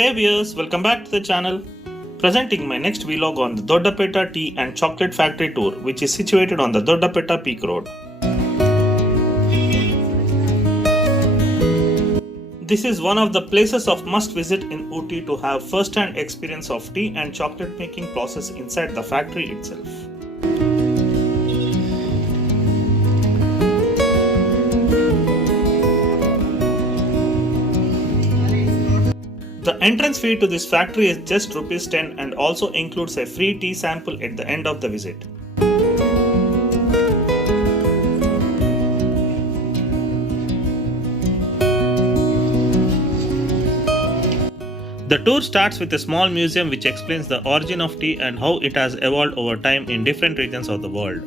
Hey viewers, welcome back to the channel. Presenting my next vlog on the Dodabetta Tea and Chocolate Factory Tour, which is situated on the Dodabetta Peak Road. This is one of the places of must visit in Ooty to have first-hand experience of tea and chocolate making process inside the factory itself. The entrance fee to this factory is just ₹10 and also includes a free tea sample at the end of the visit. The tour starts with a small museum which explains the origin of tea and how it has evolved over time in different regions of the world.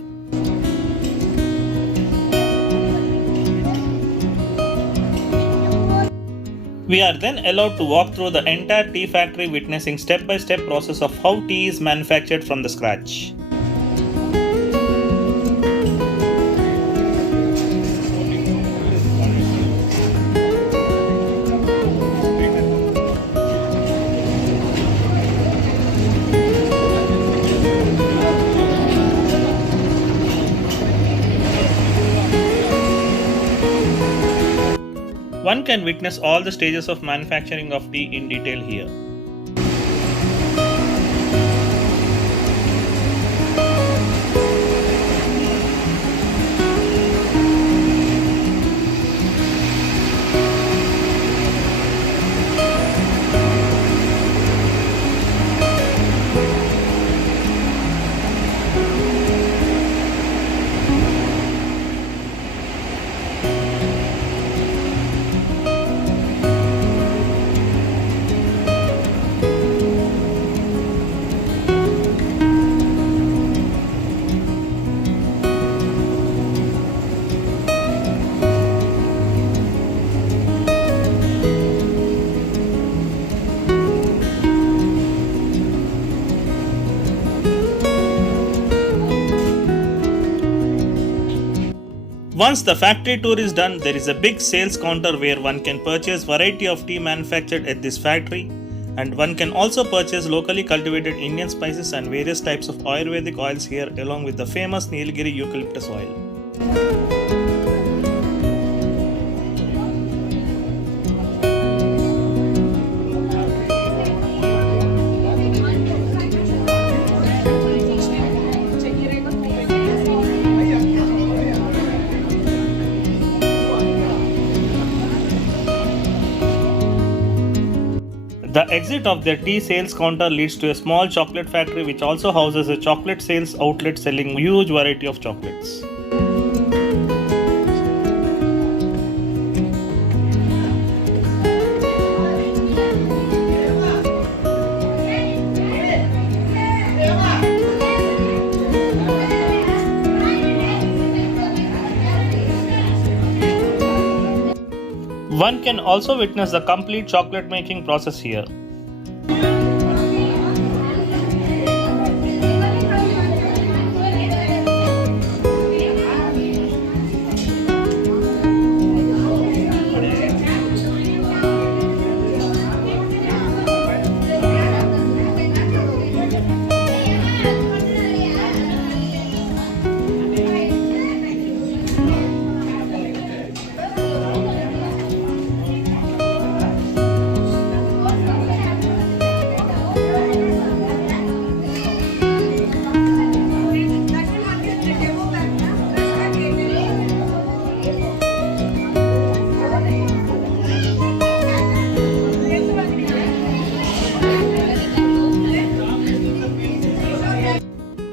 We are then allowed to walk through the entire tea factory, witnessing step-by-step process of how tea is manufactured from the scratch. One can witness all the stages of manufacturing of tea in detail here. Once the factory tour is done, there is a big sales counter where one can purchase variety of tea manufactured at this factory, and one can also purchase locally cultivated Indian spices and various types of Ayurvedic oils here, along with the famous Nilgiri eucalyptus oil. The exit of their tea sales counter leads to a small chocolate factory which also houses a chocolate sales outlet selling huge variety of chocolates. One can also witness the complete chocolate making process here.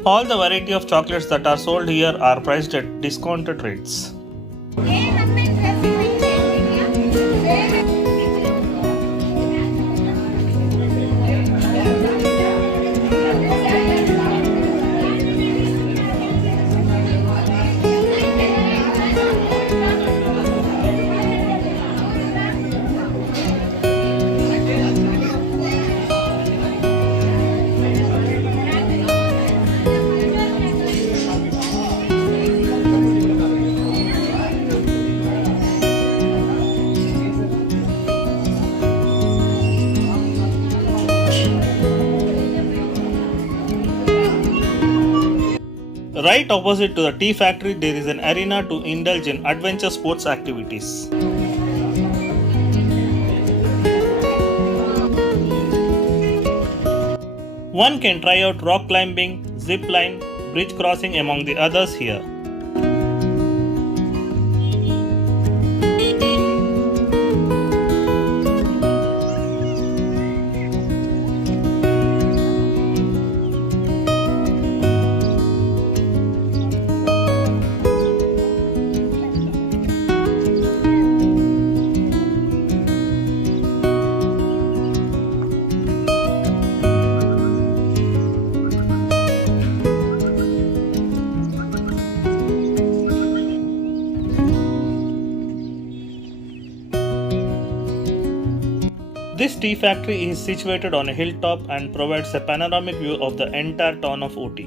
All the variety of chocolates that are sold here are priced at discounted rates. Direct opposite to the tea factory, there is an arena to indulge in adventure sports activities. One can try out rock climbing, zip line, bridge crossing among the others here. This tea factory is situated on a hilltop and provides a panoramic view of the entire town of Ooty.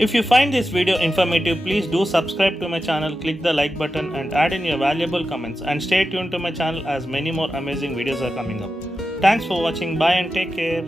If you find this video informative, please do subscribe to my channel, click the like button and add in your valuable comments, and stay tuned to my channel as many more amazing videos are coming up. Thanks for watching. Bye and take care.